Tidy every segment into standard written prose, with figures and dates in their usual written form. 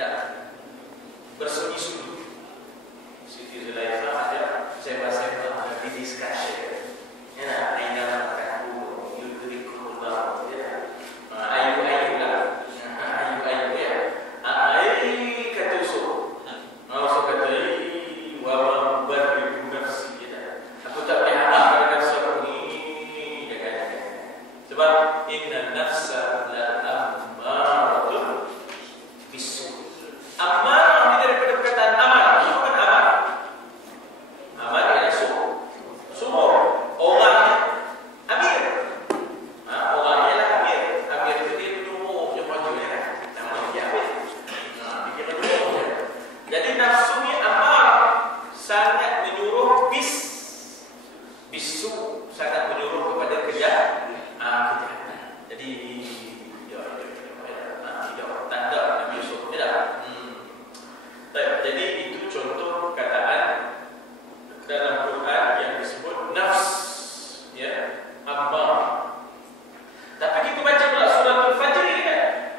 Tidak bersunyi-sunyi. Siti Zulaikha ada sembah-sembah ada di discussion. Ya, aina mataku yudrikullah. Ya. Ayu-ayu lah. Ayu-ayu ya. Ai katusu. Mau kata wa ma barri nafsi kita. Aku tak berharap pada nafsu ini dekat. Sebab inna nafsa la ammaratun bisu. Amarah ini daripada perkataan amal. Apa kan amal? Amal ialah sumur. Orangnya amir. Orang ialah amir. Amir itu dia penyumur je maju ya. Namanya dia amir. Dia penyumur je. Jadi nafsu ni amarah sangat menyuruh bisu sangat menyuruh kepada kejahatan. Jadi tidak tanda Nabi Yusuf tidak. Jadi itu contoh kataan dalam Quran yang disebut nafs, ya, ammarah. Tapi kita baca pula surah Al-Fajr ni kan.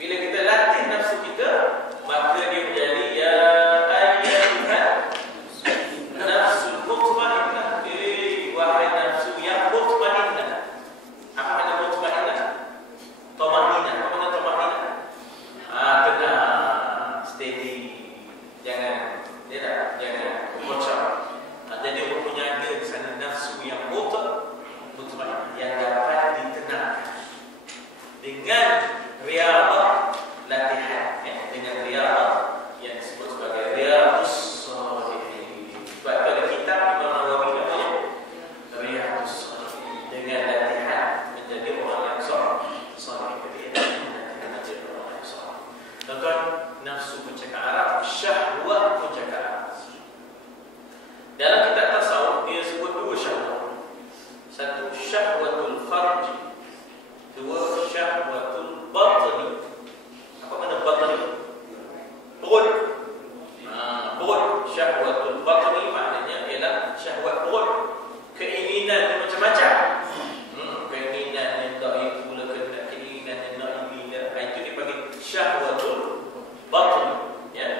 Bila kita latih nafsu kita, maka dia menjadi ya ayyuhan nafsul mutmainnah. Wahai nafsu yang mutmainnah. Apa makna mutmainnah? Tamanina. Apa makna tamanina? Tenang, steady. Jangan bocor. Jadi mempunyai di sana nafsu yang mutmainnah yang dapat ditenangkan dengan riyadhah latihan, ya, dengan riyadhah yang disebut sebagai riyadhus shalihin. Sebab itu ada kitab Imam Nawawi namanya Riyadhus Shalihin, dengan latihan menjadi orang yang salih. Menjadi orang yang salih. Tuan-tuan, nafsu pun cakap Arab, syahwat pun cakap Arab. Dalam kitab tasawuf dia sebut dua syahwat. Satu syahwatul farji, dua syahwatul batni. Apa makna batni? Perut. Perut. Syahwatul batni maknanya ialah syahwat perut. Keinginan dia macam-macam. Keinginan yang dhaif pula, keinginan yang naib, itu dipanggil syahwatul batni, ya.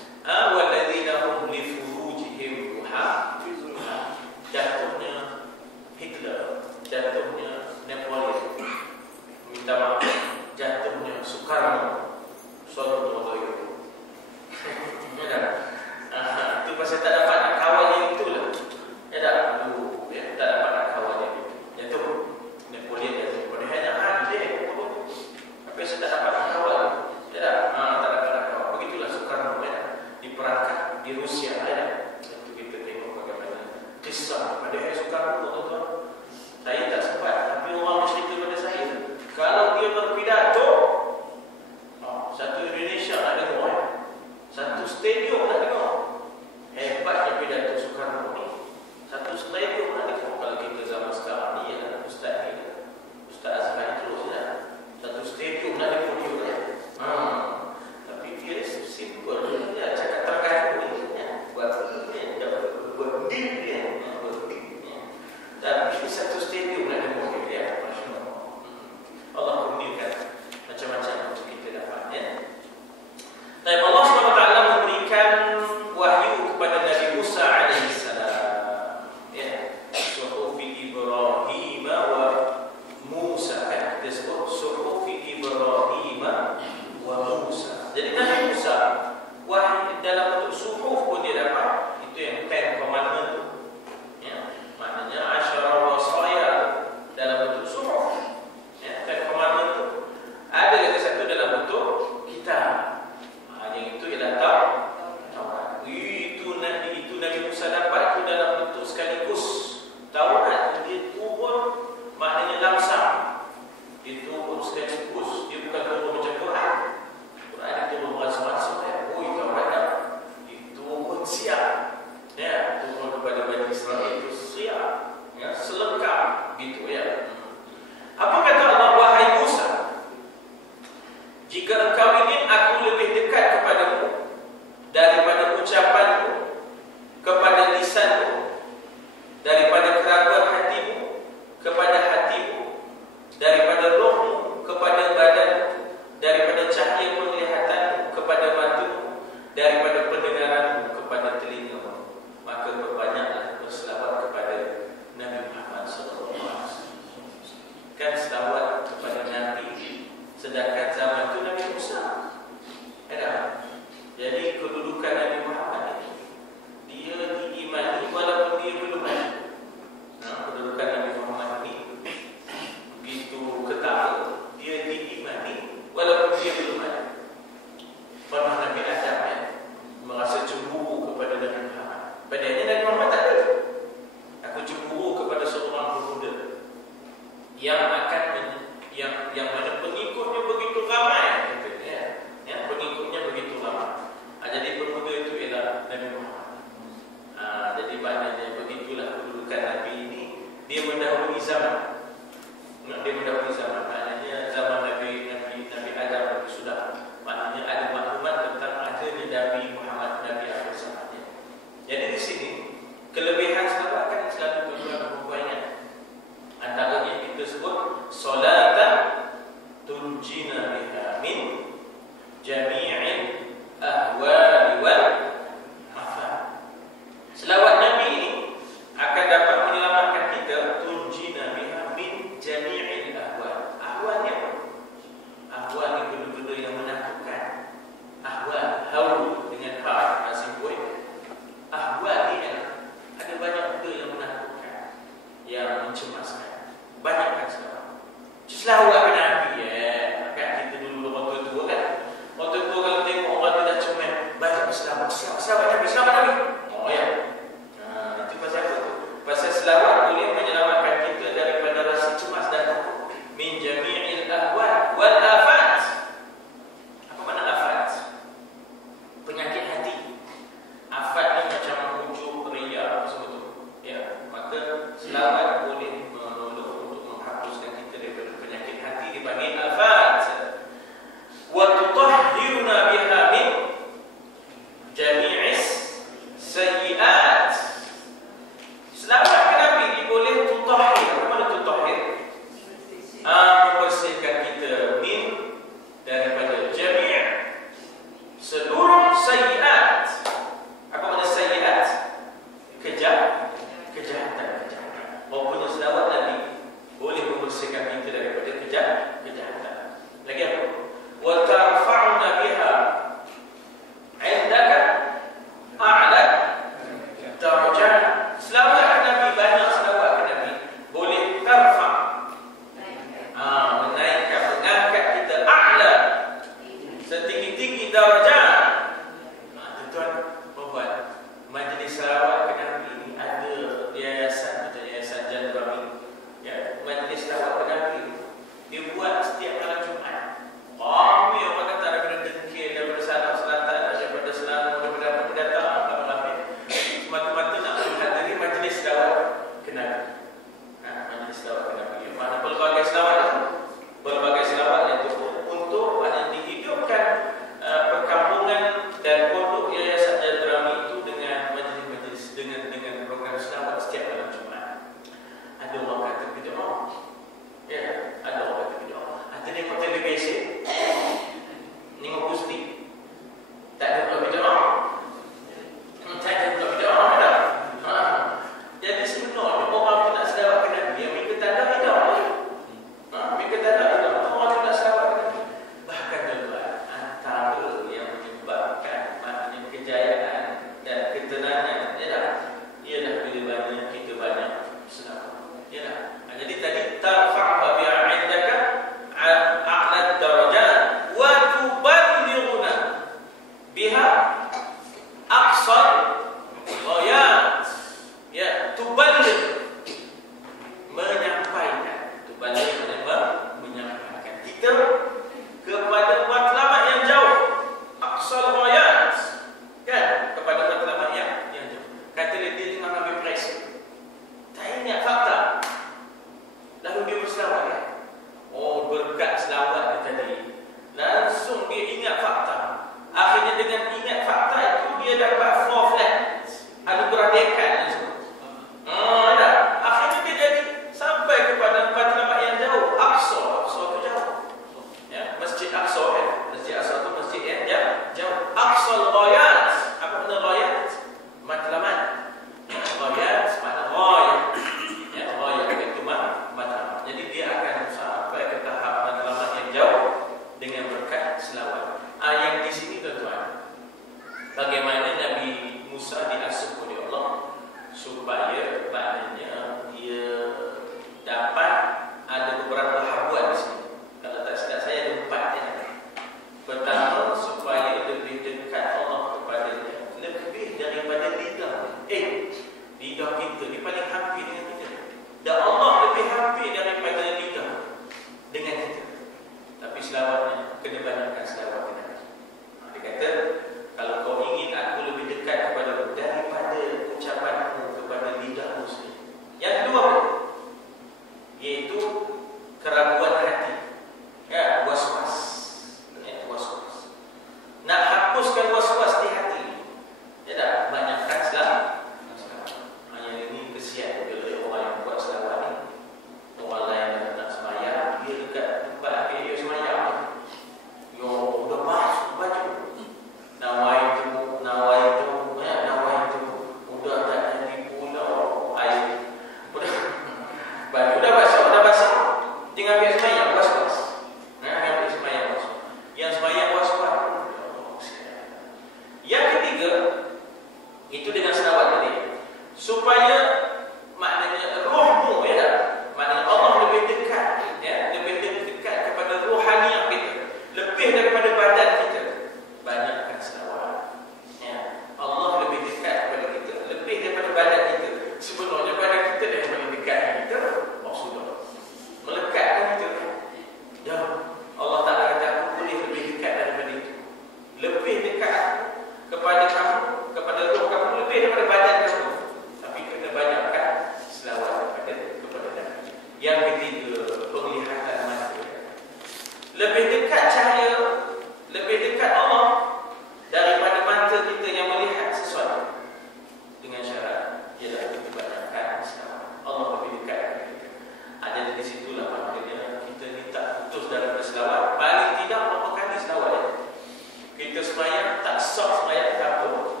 sembahyang tak sah sembahyang tanpa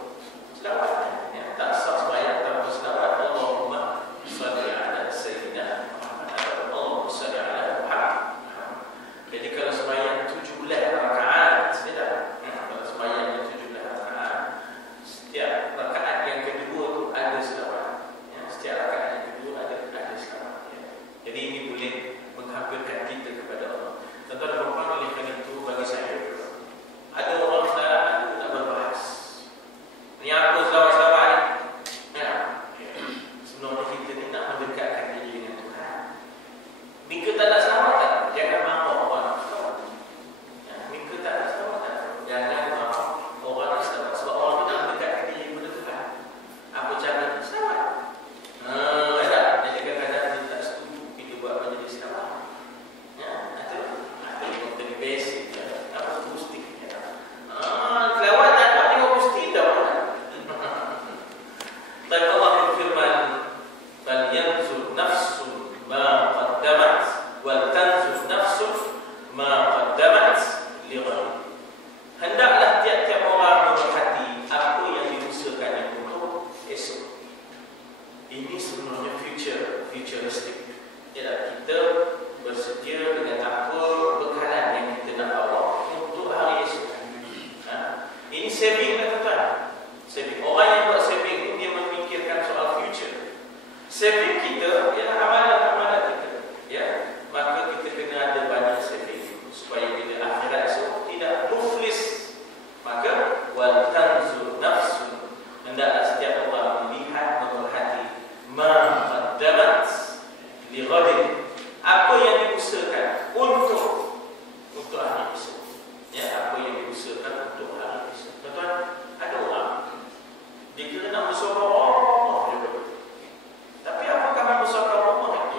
selawat. Ya, tak sah sembahyang tanpa selawat. Allahumma shalli ala sayyidina Muhammad. Allahumma shalli ala Muhammad. Jadi kalau sembahyang 17 rakaat, kalau sembahyang 17 rakaat, setiap rakaat yang kedua tu ada selawat. Ya, setiap rakaat yang kedua ada selawat. Ya. Jadi ini boleh menghampirkan kita kepada Allah. Tuan-tuan dan puan, oleh kerana itu bagi saya, ada orang sekarang nak berbahas. Ni apa selawat-selawat ni? Ya. Sebenarnya kita ni nak mendekatkan diri dengan Tuhan. Mika tak nak selawat tak? Jangan marah orang nak selawat. Ya. Mika tak nak selawat tak? Jangan marah orang nak selawat. Sebab orang tu nak mendekatkan diri kepada Tuhan. Apa cara nak selawat? Tak. Jadi kadang-kadang dia tak setuju kita buat majlis selawat. Ya. Itu yang basic. Apa akustik. Selawat tak ada tengok akustik dah. Dan Allah berfirman, "Bal yanzur nafsun ma qaddamat wal tanzur nafsun ma qaddamat li ghad." Hendaklah tiap-tiap orang memerhati apa yang diusahakannya untuk esok. Ini sebenarnya futuristic. Ya, kita bersedia dengan apa bekalan yang kita nak bawa untuk hari esok. Ini saving lah tuan-tuan. Saving. Orang yang buat saving ni dia memikirkan soal future. Saving kita ialah amalan-amalan kita. Ya, maka kita kena ada banyak saving supaya bila akhirat esok tidak muflis. Maka wal tanzur nafsun, hendaklah setiap orang melihat, memerhati ma qaddamat li ghadin, apa yang diusahakan untuk hari esok. Ya, apa yang diusahakan untuk hari esok. Tuan-tuan, ada orang dia kira nak bersorak Allah juga. Tapi apakah nak bersorak Allah?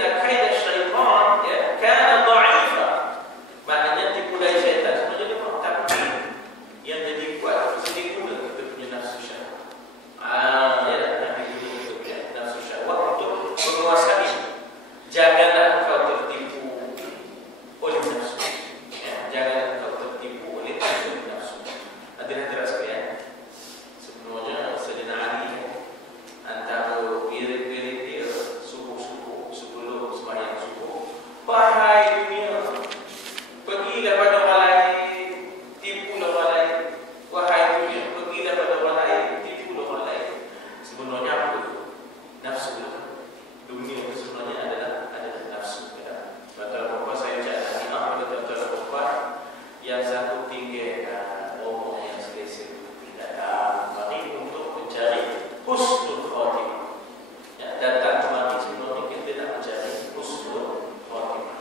inna kaida syaitan ya kana dha'ifa. Maknanya tipu daya syaitan sebenarnya dia memang tapi yang jadi kuat itu diguna kita punya nafsu syahwat. Ya, nanti kita punya nafsu syahwat untuk menguasai. Janganlah engkau tertipu oleh nafsu. Ya, janganlah engkau tertipu oleh nafsu. Hadirin sekalian, sebenarnya Sayyidina Ali antara wirid-wirid dia subuh-subuh sebelum sembahyang subuh, wahai dunia, pergilah pada orang lain, tipulah orang lain. Wahai dunia, pergilah pada orang lain, tipulah orang lain. Sebenarnya apa itu? Nafsu. Dunia itu sebenarnya adalah nafsu. Tuan-tuan saya ucap tahniah kepada tuan-tuan dan puan yang sanggup tinggalkan umur yang selesa tidak mari untuk mencari husnul khatimah. Ya, datang kemari sebenarnya kita nak mencari husnul khatimah.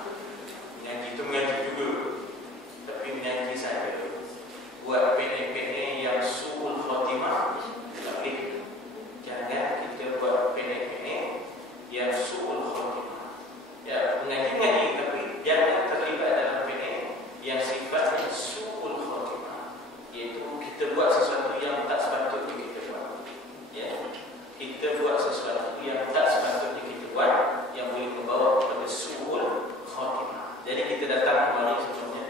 Menyanyi itu menyanyi juga, tapi menyanyi saja. Buat pendek-pendek yang su'ul khatimah tidak boleh. Jangan kita buat pendek-pendek yang su'ul khatimah. Ya, menyanyi tapi jangan terlibat dalam pendek yang sifatnya su'ul khatimah, iaitu kita buat sesuatu yang tak sepatutnya kita buat. Ya, kita buat sesuatu yang tak sepatutnya kita buat yang boleh membawa kepada su'ul khatimah. Jadi kita datang kemari sebenarnya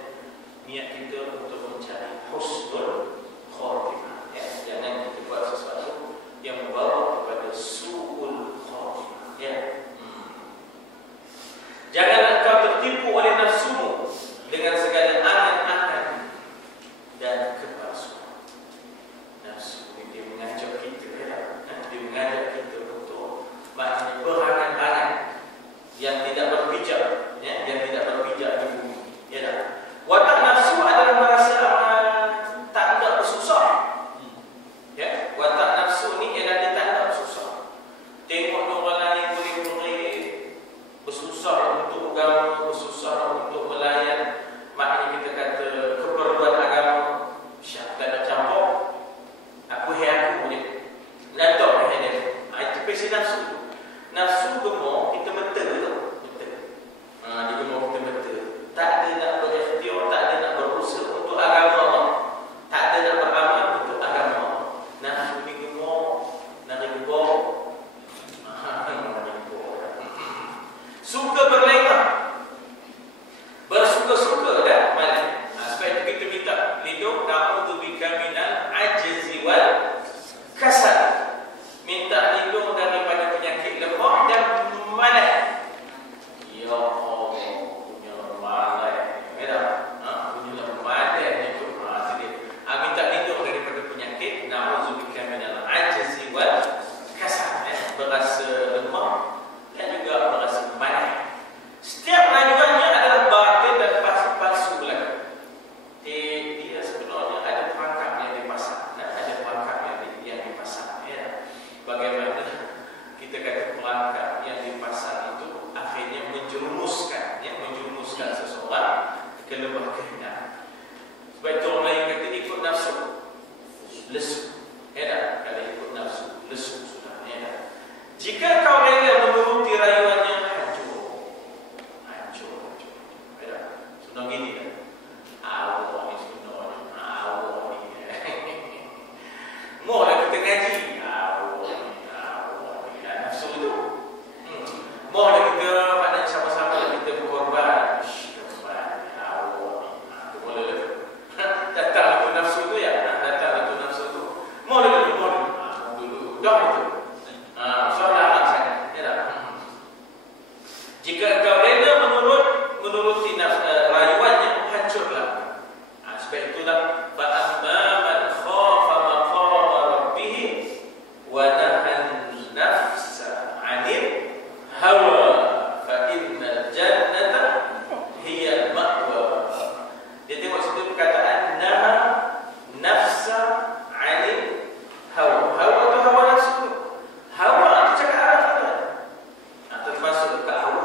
niat kita untuk mencari husnul khatimah. Ya, jangan kita buat sesuatu yang membawa kepada su'ul khatimah. Ya. Janganlah kau tertipu oleh nafsumu dengan segala angan-angan dan kepalsuan. Nafsu dia mengajak kita, ya, dia mengajak kita untuk maknanya berangan-angan yang tidak berpijak, ya, yang tidak berpijak di bumi. Ya tak? Watak nafsu adalah merasa tak hendak bersusah. Ya, watak nafsu ni ialah dia tak hendak bersusah. Tengok orang lain boleh bersusah untuk agama, bersusah untuk melayan, maknanya kita kata keperluan agama. Syah tak nak campur. Aku aku je. Latok dia. Itu pesi nafsu. Nafsu gemuk kita betul tu. Betul. Dia gemuk kita betul. Tak ada nak berikhtiar, tak ada nak berusaha untuk agama Allah. Tak ada nak beramal untuk agama Allah. Nafsu ni gemuk, nak gebok. Suka berlengah, bersuka-suka dan malah. Sebab itu kita minta lindung, na'udzubika minal ajzi wal kasal. Minta lindung daripada penyakit lemah dan malas. Ya Allah, punya malas. Punya malas itu. Minta lindung daripada penyakit na'udzubika minal ajzi wal kasal. Berasa lemah dan juga merasa malas. Setiap rayuannya adalah batil dan palsu belaka. Dia sebenarnya ada perangkap yang dipasang, ada perangkap yang dipasang. Ya. Bagaimana kita kata perangkap yang dipasang itu akhirnya menjerumuskan seseorang ke lembah kehinaan. Sebab itu orang lain kata ikut nafsu, lesu. Ya, kalau ikut nafsu, lesu sudah. Ya. Jika kau rela menuruti rayuannya, hancur. Senang gini kan? Allah ni sebenarnya, Allah ni. Mohlah kita ngaji, Allah ni. Nafsu itu. Mohlah kita pada sama-sama kita berkorban. Allah ni. Itu boleh lah. Datang itu nafsu tu ya, datang itu nafsu tu. Mohlah dulu. Dah itu. Soalan sangat. Jika engkau rela menuruti rayuannya, hancurlah. Sebab itulah fa'amma man khafa maqama rabbih wa nahan nafsa 'anil hawa fa innal jannata hiya al-ma'wa. Dia tengok situ perkataan nahan nafsa 'anil hawa. Hawa tu hawa nafsu. Hawa itu cakap arah sana. Termasuk dekat hawa.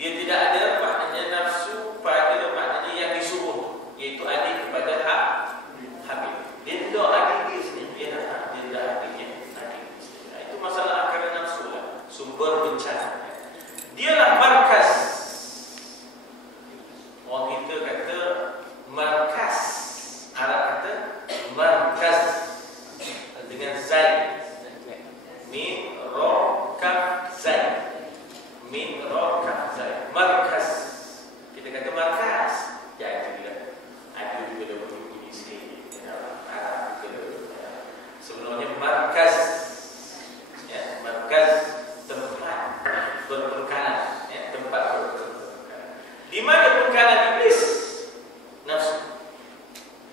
Dia tidak ada maknanya nafsu pada maknanya yang disuruh, iaitu adik kepada Habib. Dia tidak adik dia sendiri, dia tidak adiknya, adik dia sendiri. Itu masalah akar nafsu lah, sumber bencana. Dialah markas. Orang kita kata markas, Arab kata markas dengan zai, min ra kaf zai, min ra kaf zai, markas. Kita kata markas, jadi juga ada juga dah bunyi sikit Arab juga. Sebenarnya markas, ya, markas tempat berpengkalan, ya, tempat berpengkalan. Di mana pengkalan iblis? Nafsu,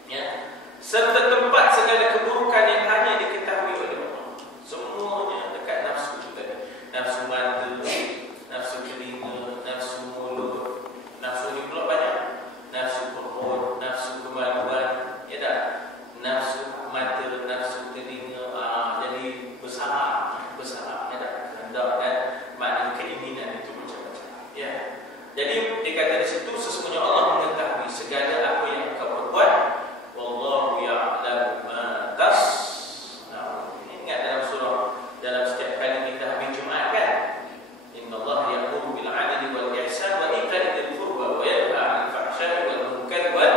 ya, serta tempat segala keburukan yang hanya diketahui oleh Allah. Semuanya dekat nafsu tadi. Nafsu mata, nafsu telinga, nafsu mulut. Nafsu ni pula banyak. Nafsu perut, nafsu kemaluan, ya tak? Nafsu mata, nafsu telinga, jadi besar, ya tak? Kehendak dan makna keinginan itu macam-macam. Ya. Jadi dikata di situ sesungguhnya Allah mengetahui segala apa yang engkau perbuat. Wallahu ya'lamu ma tasna'un. Ingat dalam surah, dalam setiap kali kita habis Jumaat kan, innallaha ya'muru bil 'adli wal ihsan wa ita'i dzil qurba wa yanha 'anil fahsya'i wal munkari wal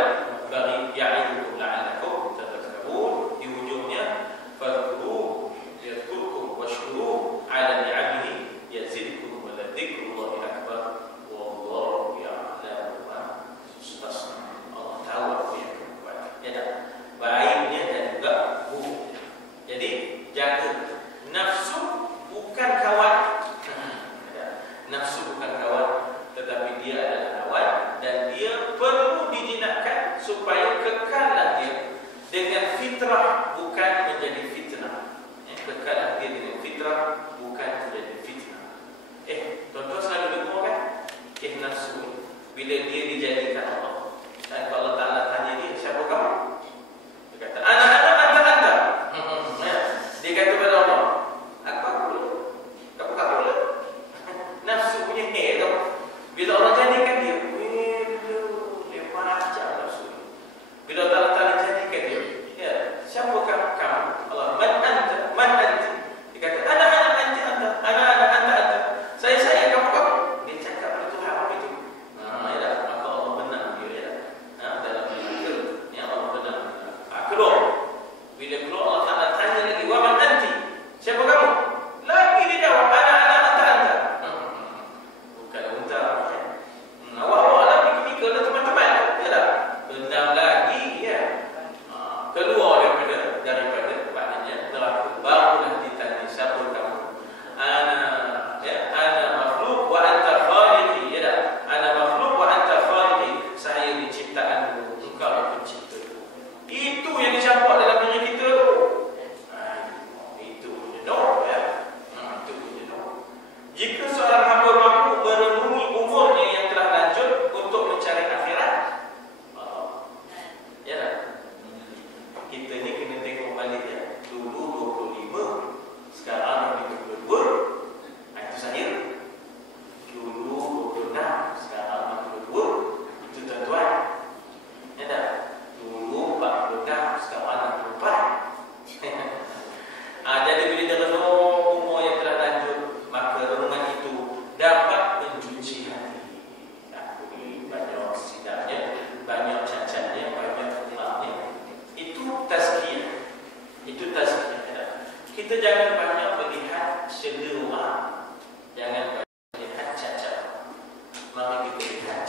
baghi ya'idukum la'allakum tadhakkarun. Di hujungnya fadhkuru yadhkurkum washkuru 'ala ni'amihi yazidkum wa la dzikrullahi akbar wallahu ya'lamu ma tasna'un. Allah tahu apa yang kamu buat. Ya tak? Baiknya dan juga buruk. Jadi jaga nafsu bukan kawan. Nafsu bukan kawan, tetapi dia adalah kawan dan dia perlu dijinakkan supaya kekallah dia dengan fitrah, bukan menjadi fitnah. Kekallah dia dengan fitrah, bukan menjadi fitnah. Tuan-tuan selalu dengar kan? Nafsu bila dia dijadikan Allah. Dan kalau Allah Ta'ala tanya dia, siapa kamu? Dia kata, anta. Dia kata kepada Allah, aku lah. Nafsu punya tu. Bila Allah jadikan dia, dia macam nafsu. Bila Allah Ta'ala jadikan dia, ya, siapakah kamu? Allah, man anta. Dia kata, ana anta. Saya kamu. Dia cakap pada Tuhan apa itu? Maka Allah benar dia, ya. Dalam akal, ya, Allah benar. Keluar. Bila keluar Allah Ta'ala tanya lagi, wa man anti? Siapa kamu? Lagi dia jawab, ana anta. Bukan unta. Awak lagi kemikal dan teman-teman, ya tak? Benar lagi, ya. Keluar daripada maknanya neraka. Barulah ditanya, siapa kamu? Ana makhluk wa anta khaliqi, ya tak? Ana makhluk wa anta khaliqi. Saya diciptaanmu, engkau penciptaku. Itu yang dicampak dalam diri kita tu. Itu punya no, ya. Itu punya no. Jika seorang hamba mampu merenungi umurnya yang telah lanjut untuk mencari akhirat, ya tak? Kita ni kena tengok balik, ya. Dulu 25, sekarang lebih 22. Itu saya. Dulu 26, sekarang 22. Itu tuan-tuan. Ya tak? Dulu 46, sekarang 64. Jadi bila dia renung umur yang telah lanjut, maka renungan itu dapat mencuci hati. Aku ni banyak sidangnya, banyak cacatnya, banyak hilangnya. Itu tazkiyah. Kita jangan banyak melihat cedera orang, jangan banyak melihat cacat. Mari kita lihat